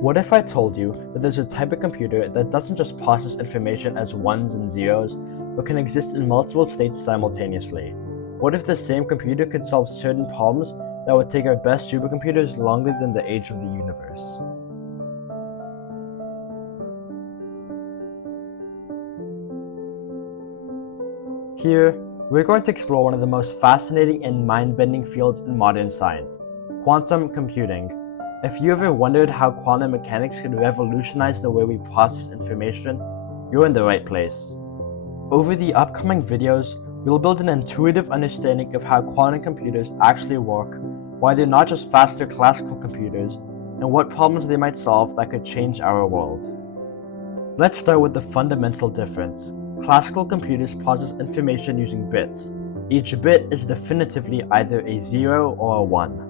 What if I told you that there's a type of computer that doesn't just process information as ones and zeros, but can exist in multiple states simultaneously? What if the same computer could solve certain problems that would take our best supercomputers longer than the age of the universe? Here, we're going to explore one of the most fascinating and mind-bending fields in modern science, quantum computing. If you ever wondered how quantum mechanics could revolutionize the way we process information, you're in the right place. Over the upcoming videos, we'll build an intuitive understanding of how quantum computers actually work, why they're not just faster classical computers, and what problems they might solve that could change our world. Let's start with the fundamental difference. Classical computers process information using bits. Each bit is definitively either a 0 or a 1.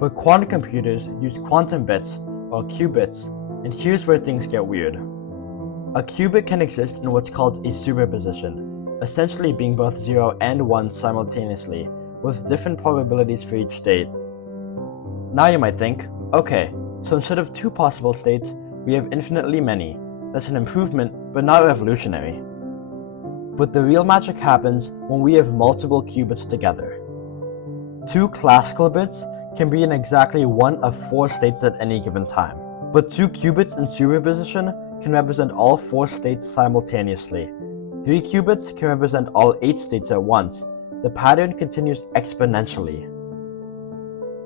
But quantum computers use quantum bits, or qubits, and here's where things get weird. A qubit can exist in what's called a superposition, essentially being both 0 and 1 simultaneously, with different probabilities for each state. Now you might think, okay, so instead of 2 possible states, we have infinitely many. That's an improvement, but not revolutionary. But the real magic happens when we have multiple qubits together. 2 classical bits can be in exactly one of 4 states at any given time. But 2 qubits in superposition can represent all 4 states simultaneously. 3 qubits can represent all 8 states at once. The pattern continues exponentially.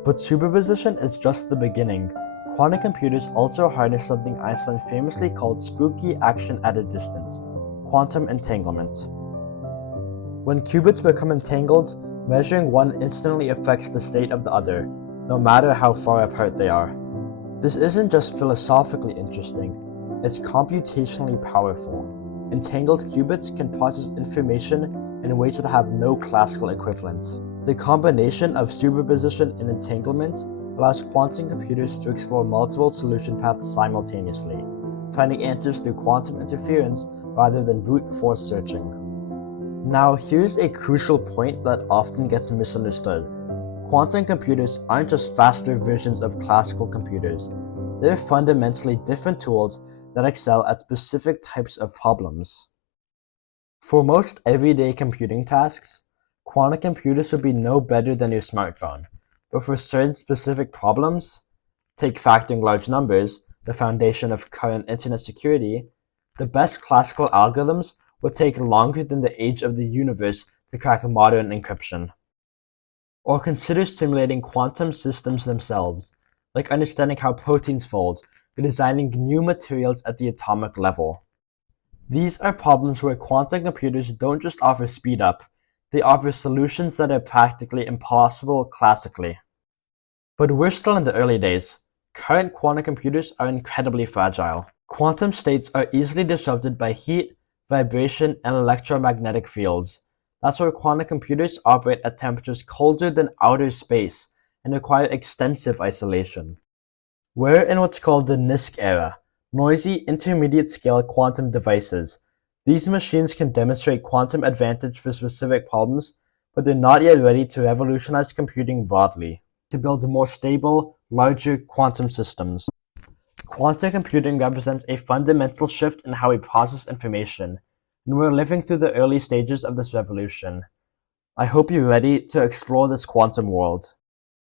But superposition is just the beginning. Quantum computers also harness something Einstein famously called spooky action at a distance, quantum entanglement. When qubits become entangled, measuring one instantly affects the state of the other, no matter how far apart they are. This isn't just philosophically interesting, it's computationally powerful. Entangled qubits can process information in ways that have no classical equivalent. The combination of superposition and entanglement allows quantum computers to explore multiple solution paths simultaneously, finding answers through quantum interference rather than brute force searching. Now, here's a crucial point that often gets misunderstood. Quantum computers aren't just faster versions of classical computers. They're fundamentally different tools that excel at specific types of problems. For most everyday computing tasks, quantum computers would be no better than your smartphone. But for certain specific problems, take factoring large numbers, the foundation of current internet security, the best classical algorithms would take longer than the age of the universe to crack modern encryption. Or consider simulating quantum systems themselves, like understanding how proteins fold, or designing new materials at the atomic level. These are problems where quantum computers don't just offer speed up, they offer solutions that are practically impossible classically. But we're still in the early days. Current quantum computers are incredibly fragile. Quantum states are easily disrupted by heat, vibration, and electromagnetic fields. That's why quantum computers operate at temperatures colder than outer space and require extensive isolation. We're in what's called the NISQ era, noisy intermediate-scale quantum devices. These machines can demonstrate quantum advantage for specific problems, but they're not yet ready to revolutionize computing broadly. To build more stable, larger quantum systems. Quantum computing represents a fundamental shift in how we process information, and we're living through the early stages of this revolution. I hope you're ready to explore this quantum world.